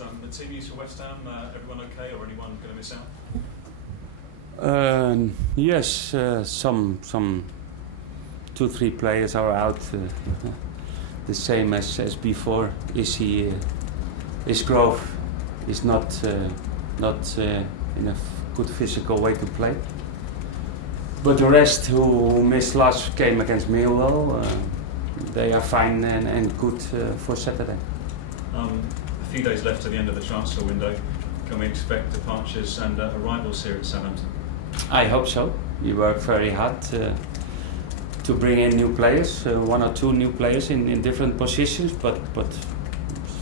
Ronald. The team news for West Ham, everyone okay or anyone going to miss out? Yes, some 2-3 players are out. The same as before. His growth is not in a good physical way to play. But the rest who missed last game against Millwall, they are fine and good for Saturday. A few days left to the end of the transfer window. Can we expect departures and arrivals here at Southampton? I hope so. We work very hard to bring in new players, 1 or 2 new players in different positions, but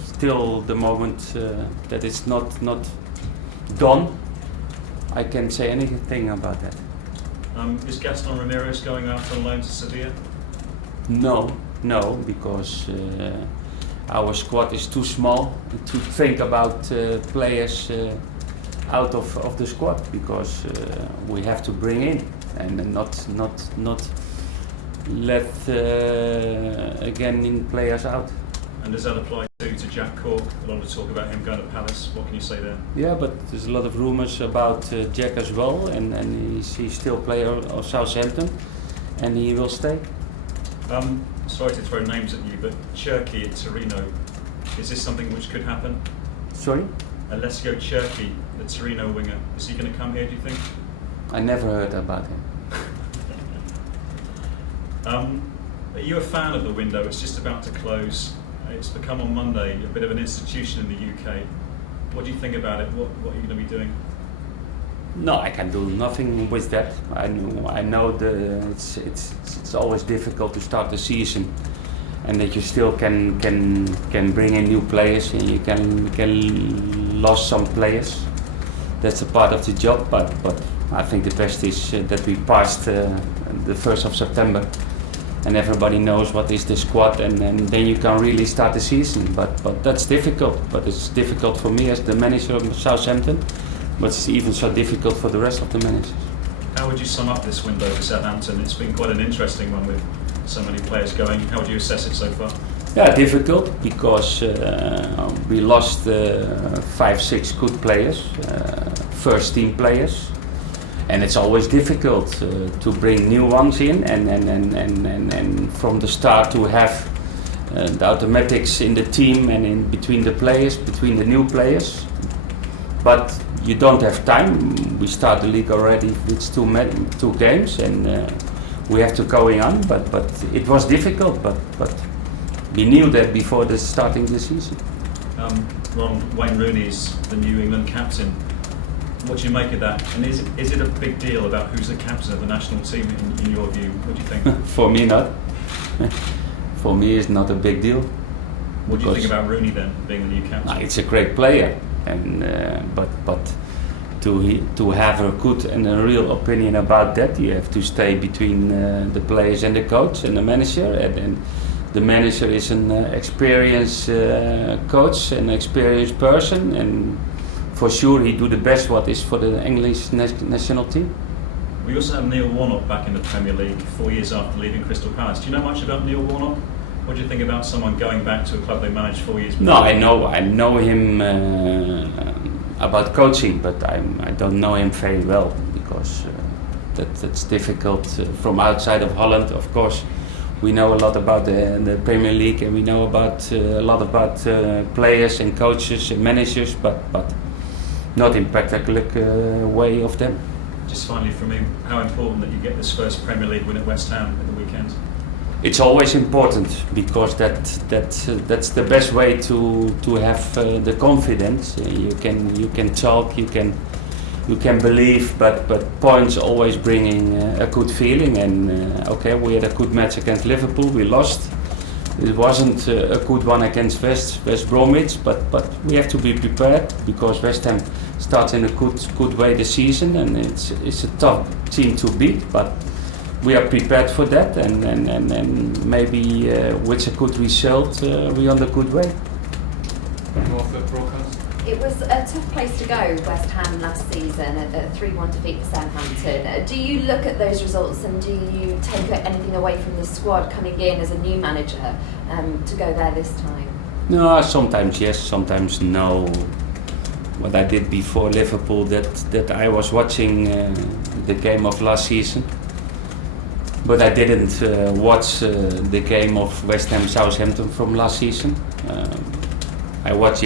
still the moment that it's not done, I can't say anything about that. Is Gaston Ramirez going out on loan to Sevilla? No, because our squad is too small to think about players out of the squad, because we have to bring in and not let again in players out. And does that apply to Jack Cork? A lot of talk about him going to Palace. What can you say there? Yeah, but there's a lot of rumours about Jack as well, and he's still player of Southampton, and he will stay. Sorry to throw names at you, but Cherki at Torino, is this something which could happen? Sorry? Alessio Cherki, the Torino winger, is he going to come here, do you think? I never heard about him. Are you a fan of the window? It's just about to close. It's become on Monday a bit of an institution in the UK. What do you think about it? What are you going to be doing? No, I can do nothing with that. I know it's always difficult to start the season, and that you still can bring in new players, and you can lose some players. That's a part of the job, but I think the best is that we passed the 1st of September, and everybody knows what is the squad, and then you can really start the season. But that's difficult. But it's difficult for me as the manager of Southampton. But it's even so difficult for the rest of the managers. How would you sum up this window for Southampton? It's been quite an interesting one with so many players going. How would you assess it so far? Yeah, difficult, because we lost 5-6 good players, first team players, and it's always difficult to bring new ones in and from the start to have the automatics in the team and in between the players, between the new players. But you don't have time. We start the league already with 2 games, and we have to go on. But it was difficult. But we knew that before starting the season. Wayne Rooney's the New England captain. What do you make of that? And is it a big deal about who's the captain of the national team in your view? What do you think? For me, not. For me, it's not a big deal. What do you think about Rooney then, being the new captain? It's a great player. And but to have a good and a real opinion about that, you have to stay between the players and the coach and the manager. And the manager is an experienced coach, an experienced person, and for sure he do the best what is for the English national team. We also have Neil Warnock back in the Premier League 4 years after leaving Crystal Palace. Do you know much about Neil Warnock? What do you think about someone going back to a club they managed 4 years before? No, I know him about coaching, but I don't know him very well, because that's difficult from outside of Holland. Of course, we know a lot about the Premier League, and we know about a lot about players and coaches and managers, but not in practical way of them. Just finally from me, how important that you get this first Premier League win at West Ham at the weekend? It's always important, because that's the best way to have the confidence. You can talk, you can believe, but points always bringing a good feeling. And okay, we had a good match against Liverpool. We lost. It wasn't a good one against West Bromwich, but we have to be prepared, because West Ham starts in a good way the season, and it's a tough team to beat, but we are prepared for that, and maybe with a good result we're on the good way. It was a tough place to go, West Ham, last season, at a 3-1 defeat for Southampton. Do you look at those results, and do you take anything away from the squad coming in as a new manager to go there this time? No, sometimes yes, sometimes no. What I did before Liverpool, that I was watching the game of last season, but I didn't watch the game of West Ham Southampton from last season. I watched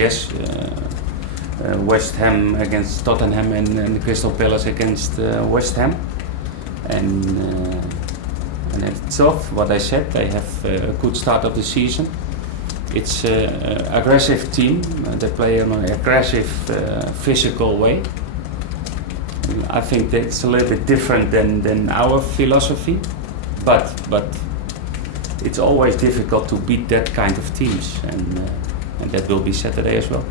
West Ham against Tottenham and Crystal Palace against West Ham, and it's tough. What I said, they have a good start of the season. It's an aggressive team. They play in an aggressive, physical way. I think that's a little bit different than our philosophy, but it's always difficult to beat that kind of teams, and that will be Saturday as well.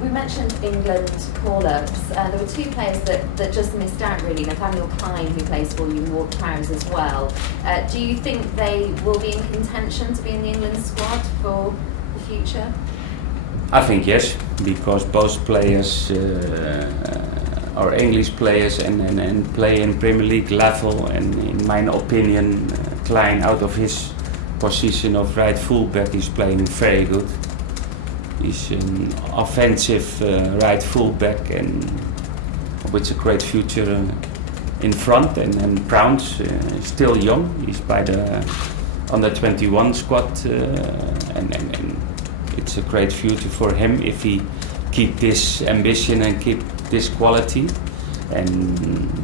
We mentioned England call-ups. There were two players that just missed out really, Nathaniel Clyne, who plays for you, and Ward-Prowse as well. Do you think they will be in contention to be in the England squad for the future? I think yes, because both players are English players and play in Premier League level, and in my opinion, Clyne out of his position of right fullback is playing very good. He's an offensive right fullback and with a great future in front. And Prowse is still young. He's by the under 21 squad, and it's a great future for him if he keep this ambition and keep this quality. And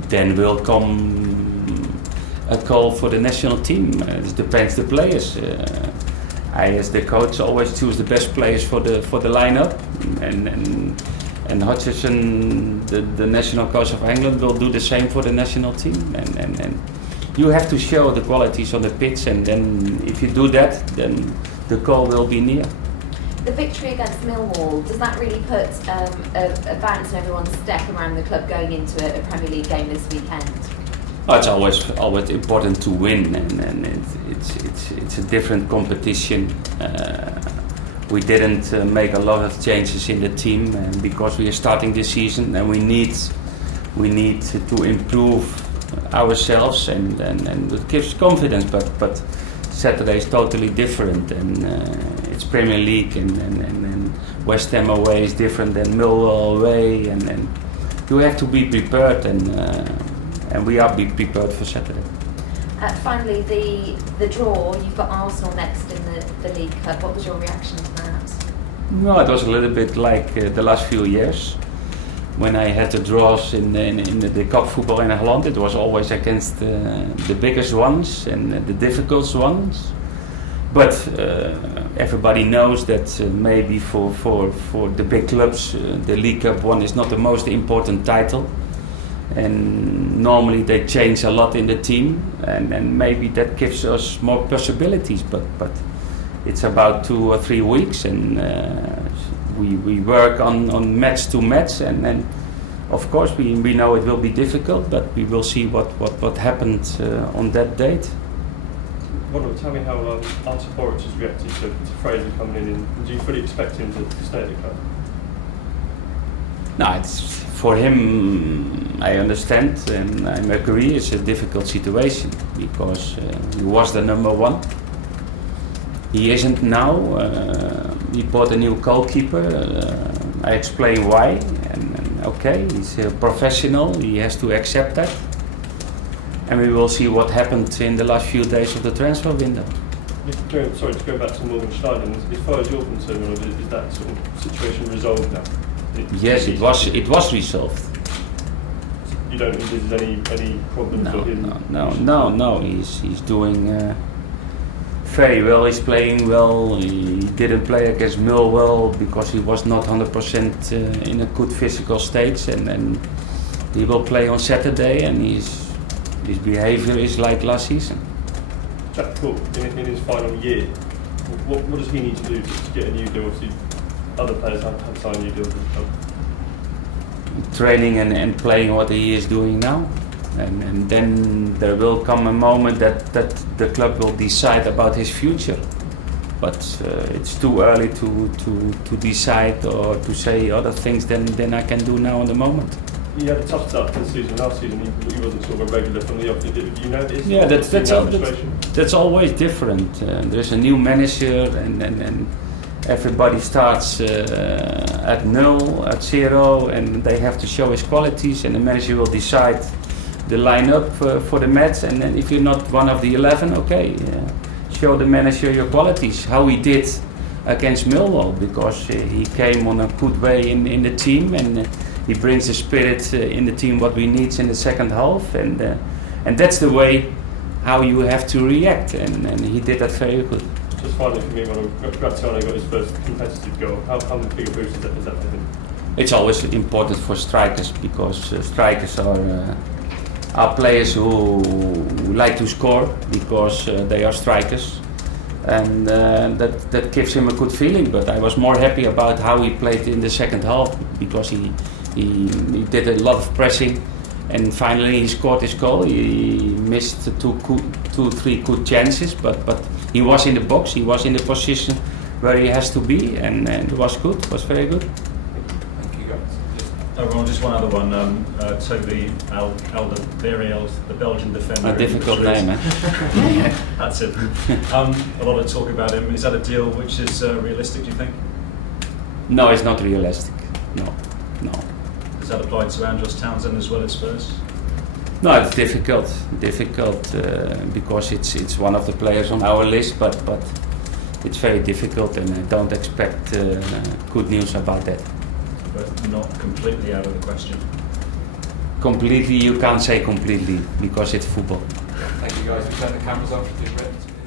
then will come a call for the national team. It depends the players. I, as the coach, always choose the best players for the lineup, and Hutchison, the national coach of England, will do the same for the national team. And you have to show the qualities on the pitch, and then if you do that, then the goal will be near. The victory against Millwall, does that really put a bounce in everyone's step around the club going into a Premier League game this weekend? Oh, it's always important to win, and it's a different competition. We didn't make a lot of changes in the team because we are starting this season, and we need to improve ourselves, and it gives confidence. But Saturday is totally different, and it's Premier League, and West Ham away is different than Millwall away, and you have to be prepared, and we are prepared for Saturday. Finally, the draw, you've got Arsenal next in the League Cup. What was your reaction to that? No, it was a little bit like the last few years. When I had the draws in the cup football in Holland, it was always against the biggest ones and the difficult ones. But everybody knows that maybe for the big clubs, the League Cup one is not the most important title. And normally they change a lot in the team, and maybe that gives us more possibilities, but it's about 2 or 3 weeks, and we work on match to match, and of course we know it will be difficult, but we will see what happened on that date. Ronald, tell me how Artur Boruc has reacted to Fraser coming in, and do you fully expect him to stay at the club? No, it's for him. I understand and I agree. It's a difficult situation because he was the number one. He isn't now. He bought a new goalkeeper. I explain why, and okay, he's a professional. He has to accept that, and we will see what happened in the last few days of the transfer window. Sorry to go back to Morgan Schneider. As far as you're concerned, is that sort of situation resolved now? Yes, it was resolved. You don't envisage any problems for him? No. He's doing very well. He's playing well. He didn't play against Millwall because he was not 100% in a good physical state, and he will play on Saturday. And his behaviour is like last season. Jack Cook in his final year. What does he need to do to get a new deal? Obviously, other players have signed new deals with the club. Training and playing what he is doing now, and then there will come a moment that the club will decide about his future. But it's too early to decide or to say other things than I can do now in the moment. He had a tough start to the season. Last season he wasn't sort of a regular from the off. Do you know this? Yeah, that's always different. There's a new manager, everybody starts at 0, at 0, and they have to show his qualities, and the manager will decide the lineup for the match. And then if you're not one of the 11, okay, show the manager your qualities. How he did against Millwall, because he came on a good way in the team, and he brings the spirit in the team what we need in the second half, and that's the way how you have to react, and he did that very good. Just finally for me, Ronald, Graziano got his first competitive goal. How big a boost is that for him? It's always important for strikers, because strikers are players who like to score, because they are strikers, and that gives him a good feeling. But I was more happy about how he played in the second half, because he did a lot of pressing, and finally he scored his goal. He missed two, three good chances, but he was in the box, he was in the position where he has to be, and it was good, it was very good. Thank you, guys. Ron, just one other one. Toby Alderweireld, the Belgian defender. A difficult name, eh? That's it. A lot of talk about him. Is that a deal which is realistic, do you think? No, it's not realistic. No. Does that apply to Andros Townsend as well as Spurs? No, it's difficult because it's one of the players on our list, but it's very difficult, and I don't expect good news about that. But not completely out of the question. Completely, you can't say completely, because it's football. Thank you guys. We turn the cameras off.